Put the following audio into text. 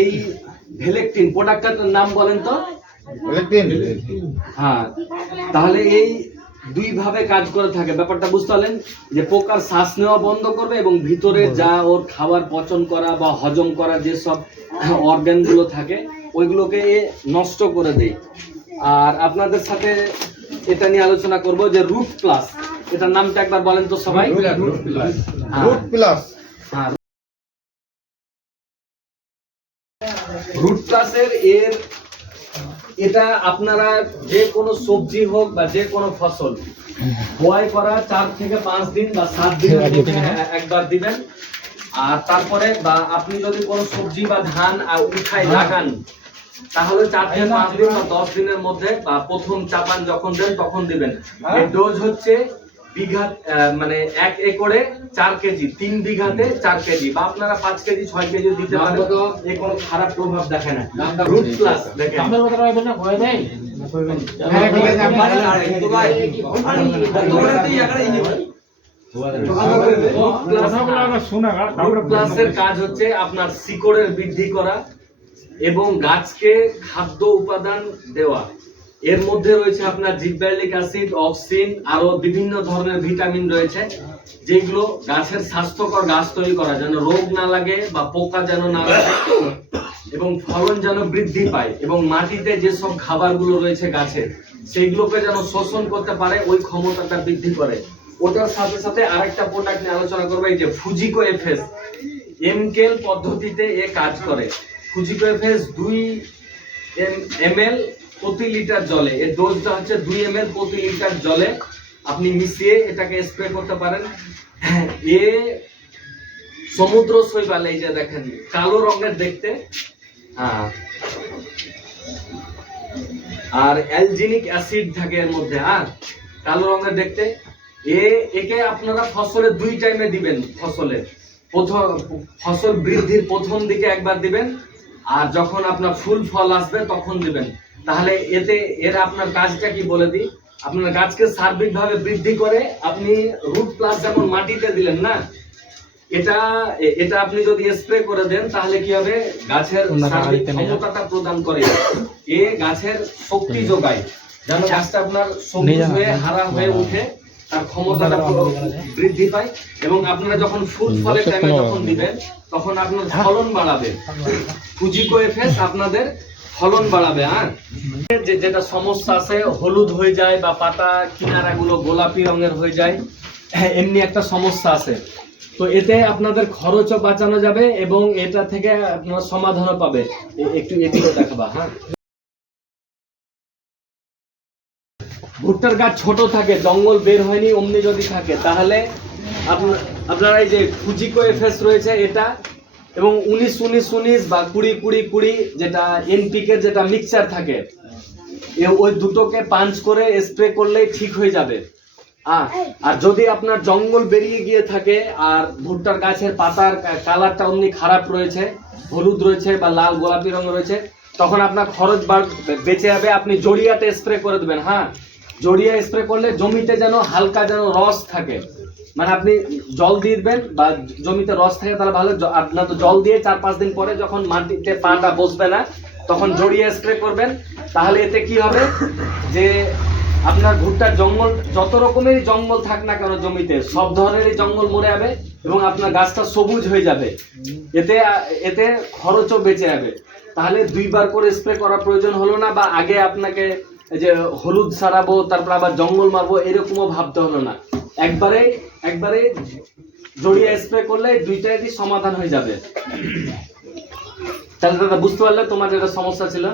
এই ভেলেকটিন প্রোডাক্টটার নাম বলেন তো? হ্যাঁ, তাহলে এই দুই ভাবে কাজ করে থাকে। ব্যাপারটা বুঝতে পারলেন যে পোকার শ্বাস নেওয়া বন্ধ করবে এবং ভিতরে যা ওর খাবার পচন করা বা হজম করা যে সব অর্গান গুলো থাকে ওইগুলোকে নষ্ট করে দেয়। আর আপনাদের সাথে এটা নিয়ে আলোচনা করব যে রুট প্লাস, এটার নামটা একবার বলেন তো সবাই। রুট প্লাসের এটা আপনারা যে কোনো সবজি হোক বা যে কোনো ফসল বোয়াই করা 4 থেকে 5 দিন বা 7 দিন একবার দিবেন। আর তারপরে বা আপনি যদি কোনো সবজি বা ধান উঠায় লাগান তাহলে 4 থেকে 5 দিন বা 10 দিনের মধ্যে বা প্রথম চাপান যখন দেন তখন দিবেন। এর ডোজ হচ্ছে বিঘা মানে 1 একরে 4 কেজি, 3 বিঘাতে 4 কেজি বা আপনারা 5 কেজি 6 কেজি দিতে পারেন, এই কোনো খারাপ প্রভাব দেখে না। রুট প্লাস দেখেন আপনাদের কথা হবে না, ভয় দেয়। হ্যাঁ ঠিক আছে, আমরা আরেকটু ভাই তোমরাতেই একাই নি ভাই। রুট প্লাসের কাজ হচ্ছে আপনার শিকড়ের বৃদ্ধি করা এবং গাছকে খাদ্য উপাদান দেওয়া। এর মধ্যে রয়েছে আপনার জিববার্লিক অ্যাসিড, অক্সিন, আরো বিভিন্ন ধরনের ভিটামিন রয়েছে যেগুলো গাছের স্বাস্থ্যকর গাছ তৈরি করা, যেন রোগ না লাগে বা পোকা যেন না লাগে এবং ফলন যেন বৃদ্ধি পায় এবং মাটিতে যেসব খাবারগুলো রয়েছে গাছের সেইগুলোকে যেন শোষণ করতে পারে, ওই ক্ষমতাটা বৃদ্ধি করে। ওটার সাথে সাথে আরেকটা প্রোডাক্ট নিয়ে আলোচনা করবো, এই যে ফুজিকো এফএস এমকেল পদ্ধতিতে এ কাজ করে। ফুজিকো এফএস 2 ml প্রতি লিটার জলে, এর ডোজটা হচ্ছে 2 ml প্রতি লিটার জলে আপনি মিশিয়ে এটাকে স্প্রে করতে পারেন। এ সমুদ্র শৈবাল, এই যে দেখেন কালো রঙের দেখতে, আর অ্যালজিনিক অ্যাসিড থাকে এর মধ্যে, কালো রঙের দেখতে। একে আপনারা ফসলের 2 টাইমে দিবেন। ফসল বৃদ্ধির প্রথম দিকে একবার দিবেন আর যখন আপনার ফুল ফল আসবে তখন দিবেন। তাহলে এর আপনার কাজটা কি বলে দিই, আপনার গাছকে সার্বিকভাবে বৃদ্ধি করে। আপনি রুট প্লাস যেমন মাটিতে দিলেন না, এটা আপনি যদি স্প্রে করে দেন তাহলে কি হবে, গাছের সার্বিক ক্ষমতাটা প্রদান করে, গাছের শক্তি যোগায়, যেন গাছটা আপনার সবুজ হয়ে হারা হয়ে উঠে, তার ক্ষমতাটা বৃদ্ধি পায় এবং আপনারা যখন ফুল ফলের টাইমে যখন দিবেন তখন আপনার ফলন বাড়াবে। ফুজিকো এফএস আপনাদের ফলন বাড়াবে। যেটা সমস্যা আছে, হলুদ হয়ে যায় বা পাতা কিনারাগুলো গোলাপি রঙের হয়ে যায়, এমনি একটা সমস্যা আছে। তো এতে আপনাদের খরচও বাঁচানো যাবে এবং এটা থেকে আপনারা সমাধানও পাবে। একটু এদিকে দেখাবা। ভুট্টার গাছ ছোট থাকে, জঙ্গল বের হয়নি, অমনি যদি থাকে তাহলে আপনারা এই যে ফুজিকো এফএস রয়েছে এটা এবং 19-19-19 বা 20-20-20 যেটা এনপিকে যেটা মিক্সচার থাকে, ওই দুটোকে পাঞ্চ করে স্প্রে করলেই ঠিক হয়ে যাবে। আর যদি আপনার জঙ্গল বেরিয়ে গিয়ে থাকে আর ভুট্টার গাছের পাতার কালারটা অমনি খারাপ রয়েছে, হলুদ রয়েছে বা লাল গোলাপি রঙ রয়েছে, তখন আপনার খরচ বেঁচে যাবে। আপনি জড়িয়াতে স্প্রে করে দেবেন। জড়িয়া স্প্রে করলে জমিতে যেন হালকা যেন রস থাকে, মানে আপনি জল দিয়ে দিবেন বা জমিতে রস থাকে তাহলে ভালো। আপনার তো জল দিয়ে 4-5 দিন পরে যখন মাটিতে পাটা বসবে না তখন জড়িয়ে স্প্রে করবেন। তাহলে এতে কি হবে যে আপনার ভুট্টার জঙ্গল, যত রকমেরই জঙ্গল থাক না কেন জমিতে, সব ধরনেরই জঙ্গল মরে যাবে এবং আপনার গাছটা সবুজ হয়ে যাবে। এতে খরচও বেঁচে যাবে। তাহলে 2 বার করে স্প্রে করার প্রয়োজন হলো না, বা আগে আপনাকে যে হলুদ সারাবো তারপর আবার জঙ্গল মারবো এরকমও ভাবতে হলো না। একবারে জড়িয়ে স্প্রে করলে দুইটারই সমাধান হয়ে যাবে। তাহলে দাদা বুঝতে পারলে তোমার যেটা সমস্যা ছিল?